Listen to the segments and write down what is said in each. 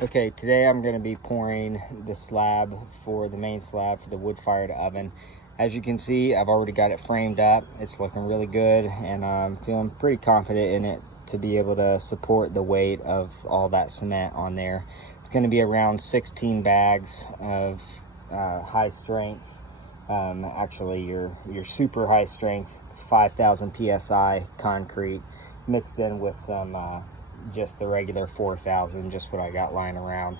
Okay, today I'm going to be pouring the slab for the main slab for the wood-fired oven. As you can see, I've already got it framed up. It's looking really good, and I'm feeling pretty confident in it to be able to support the weight of all that cement on there. It's going to be around 16 bags of high strength, actually your super high strength 5,000 PSI concrete mixed in with some just the regular 4,000, just what I got lying around.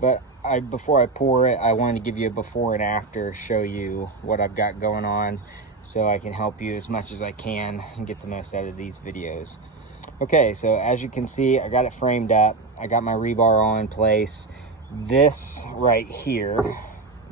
But before I pour it, I wanted to give you a before and after, show you what I've got going on so I can help you as much as I can and get the most out of these videos. Okay, so as you can see, I got it framed up. I got my rebar all in place. This right here,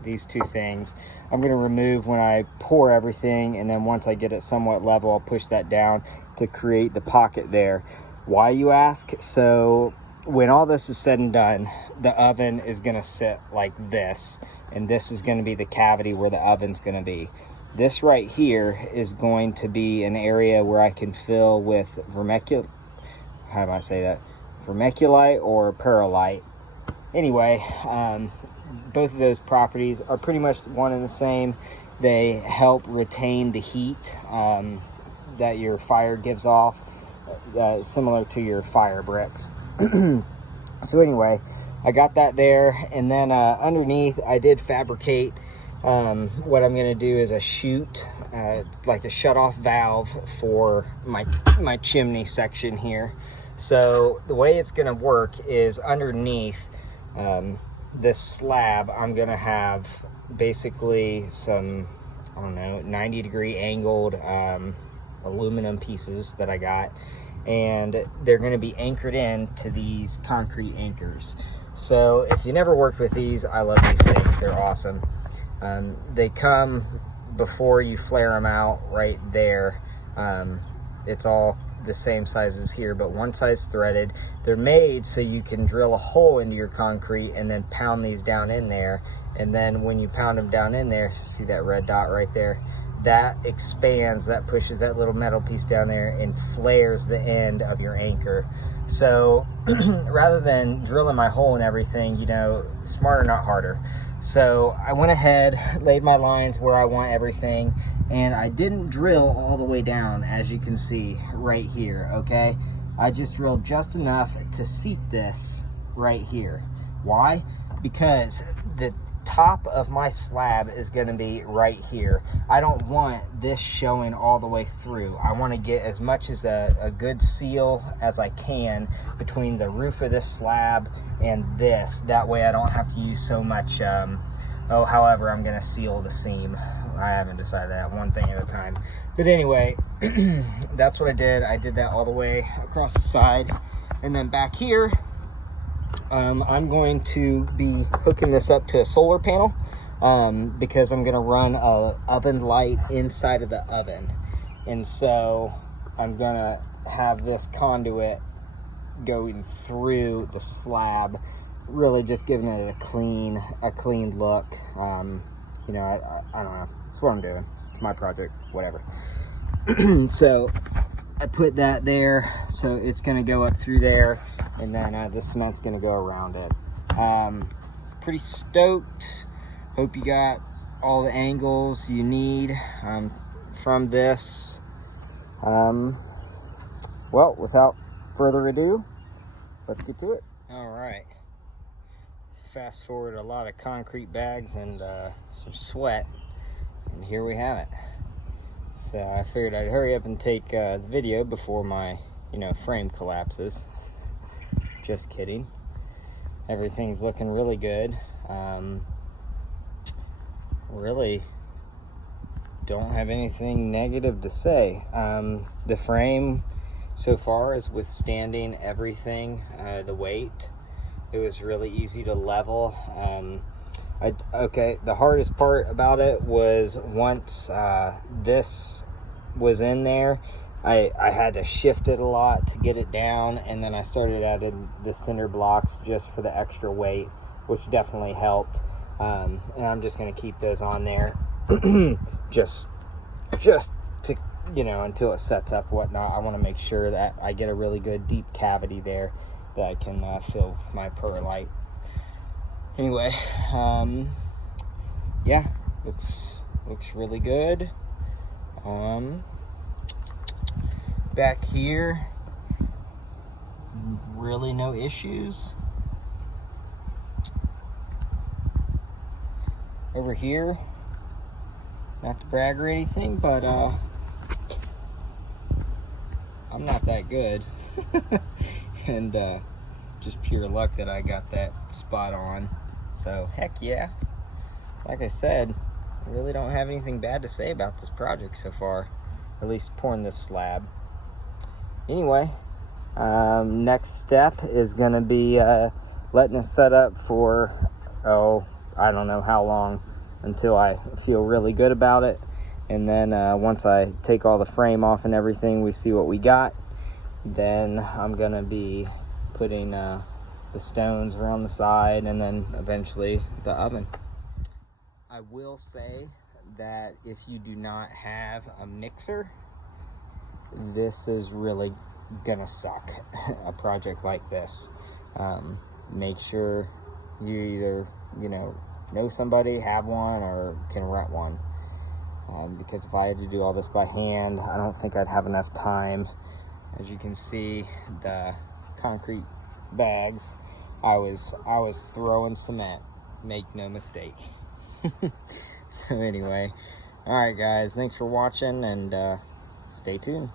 these two things, I'm going to remove when I pour everything, and then once I get it somewhat level, I'll push that down to create the pocket there. Why, you ask? So when all this is said and done, the oven is going to sit like this, and this is going to be the cavity where the oven's going to be. This right here is going to be an area where I can fill with vermiculite or perlite. Anyway, both of those properties are pretty much one and the same. They help retain the heat that your fire gives off, similar to your fire bricks. So anyway, I got that there, and then underneath I did fabricate what I'm going to do is a chute, like a shut-off valve for my chimney section here. So the way it's going to work is underneath this slab, I'm going to have basically some, I don't know, 90-degree angled aluminum pieces that I got, and they're going to be anchored in to these concrete anchors. So if you never worked with these, I love these things. They're awesome. They come before you flare them out right there. It's all the same sizes here, but one size threaded. They're made so you can drill a hole into your concrete and then pound these down in there. And then when you pound them down in there, see that red dot right there? That expands, that pushes that little metal piece down there and flares the end of your anchor. So rather than drilling my hole and everything, you know, smarter not harder. So I went ahead, laid my lines where I want everything, and I didn't drill all the way down, as you can see right here, okay? I just drilled just enough to seat this right here. Why? Because the top of my slab is going to be right here. I don't want this showing all the way through. I want to get as much as a good seal as I can between the roof of this slab and this. That way I don't have to use so much, however I'm going to seal the seam. I haven't decided that, one thing at a time. But anyway, that's what I did. I did that all the way across the side. And then back here, I'm going to be hooking this up to a solar panel because I'm going to run a oven light inside of the oven. And so I'm going to have this conduit going through the slab, really just giving it a clean look. You know, I don't know. It's what I'm doing. It's my project, whatever. So I put that there, so it's going to go up through there, and then the cement's going to go around it. Pretty stoked. Hope you got all the angles you need from this. Well, without further ado, let's get to it. All right. Fast forward a lot of concrete bags and some sweat, and here we have it. So I figured I'd hurry up and take the video before my, frame collapses. Just kidding. Everything's looking really good. Really don't have anything negative to say. The frame so far is withstanding everything, the weight. It was really easy to level. The hardest part about it was once this was in there, I had to shift it a lot to get it down, and then I started adding the cinder blocks just for the extra weight, which definitely helped. And I'm just going to keep those on there just to, until it sets up, whatnot. I want to make sure that I get a really good deep cavity there that I can fill with my perlite. Anyway, yeah, looks really good. Back here, really no issues. Over here, not to brag or anything, but I'm not that good. And just pure luck that I got that spot on. So heck yeah. Like I said, I really don't have anything bad to say about this project so far. At least pouring this slab. Anyway, next step is gonna be letting it set up for, I don't know how long, until I feel really good about it. And then once I take all the frame off and everything, we see what we got. Then I'm gonna be putting the stones around the side, and then eventually the oven. I will say that if you do not have a mixer, this is really gonna suck. A project like this. Make sure you either know somebody, have one, or can rent one, because if I had to do all this by hand, I don't think I'd have enough time. As you can see, the concrete bags, I was throwing cement, make no mistake. So anyway, all right guys, thanks for watching, and stay tuned.